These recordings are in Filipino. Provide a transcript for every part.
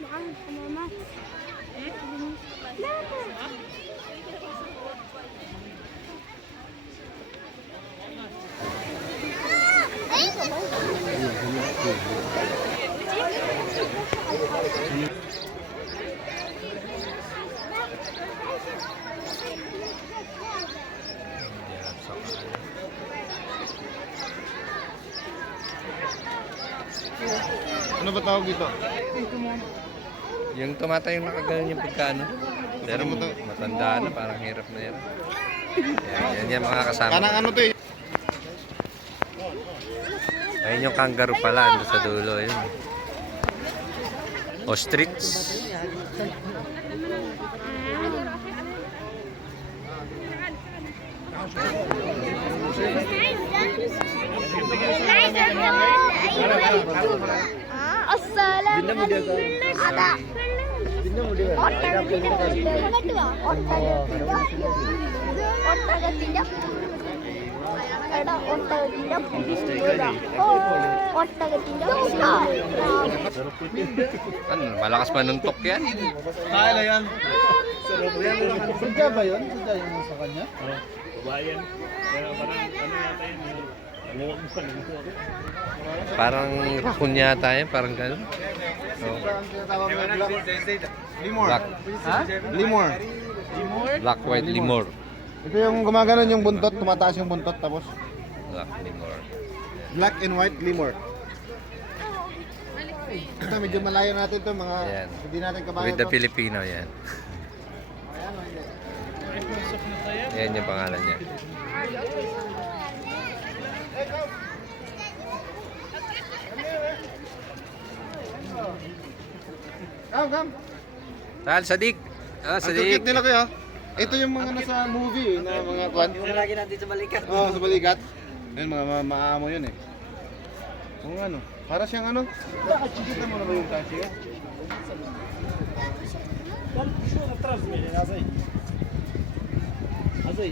معاهم حمامات. لا Ano ba tawag dito? Yung tumatayong nakaganon yung pagkano. Pero matanda na, parang hirap na yan. Yan yung mga kasama. Kanang ano to eh? Ayun yung kangaroo pala, ando sa dulo. Yun. Ostrich. Ano, malakas manuntok yan. Kaya na yan. Sadya ba yun? Sadya yung sa kanya? Oo, babayan. Pero parang ano yata yun, luwag mo pa nito ako. Parang raccoon yata yan, parang gano'n. Oh. Limor. Black, Limor. black, white, lemur. Ito yung gumaganon yung buntot, tumataas yung buntot tapos Black, lemur. black and white limor. Ito medyo malayo natin to mga Ayan. hindi natin kabayan. With the Filipino, yan. Yan yung pangalan niya. Come. Tal, Sadik. Ah, Ang Sadik. cute nila kayo. Ito yung mga nasa movie na mga kwan. Yung lagi natin sa balikat. Oo, sa balikat. Ayun, mga maamo yun eh. Kung ano, para siyang ano. Chikita mo na ba yung taxi? Atrás, miren, así. Así.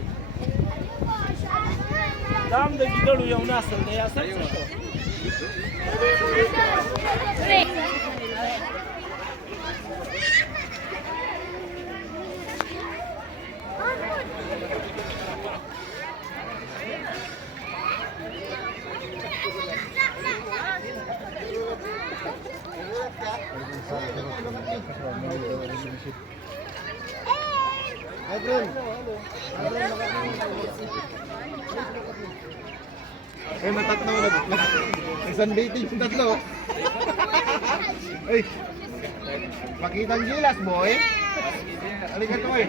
Tam da gidaru ya unasal da ya san to. Adrian. Eh, matatlo na. Isang dating yung tatlo. Ay. Makitang gilas, boy. Halika to eh.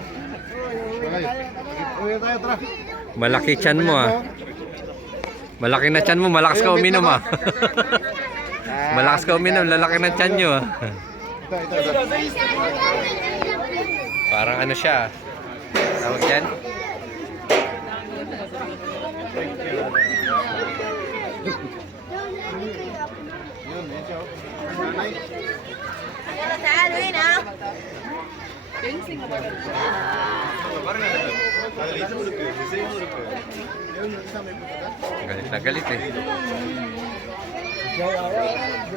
Okay. Uwi tayo, tara. Malaki chan mo ah. Malaki na chan mo, malakas ka uminom ah. Malakas ka uminom, lalaki na chan nyo ah. Ito. Parang ano siya. Tawag yan? Yun, siya. Nanay. Galit na galit eh.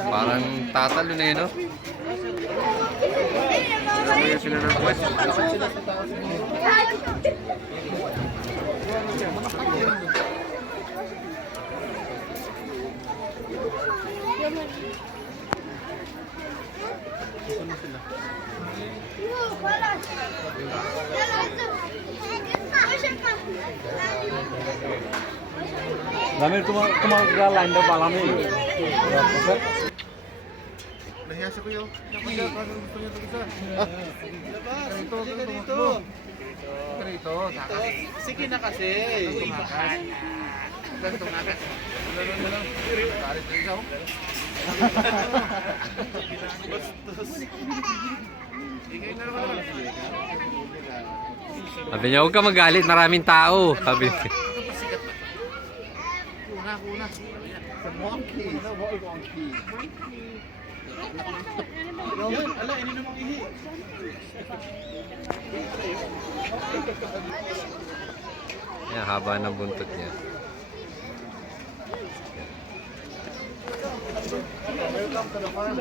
Parang tatalo na yun, no? Sila sila ng puwet. Dami kumagalan daw palami. Nahiya siya kuya. Parang gusto niya ito isa. Dito. Dito. Sige na kasi. Ganto nga ka. Karit din siya. Sabi niya, huwag ka magalit, maraming tao. Sabi niya. Kuna. Sa monkey. Yan, ala, ini namang ihi. Yan, haba ng buntot niya. Welcome to the farm.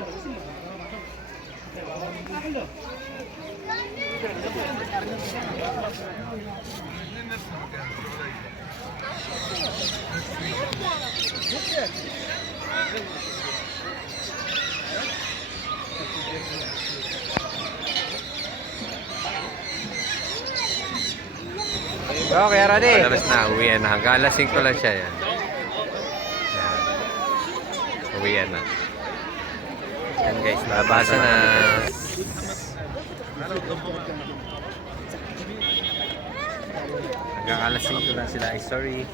Okay, ready? Madalas na, uwian na. Hanggang alas 5 lang siya yan. Yan. Uwian na. Yan guys, labasa na. Hanggang alas 5 lang sila. Ay, sorry.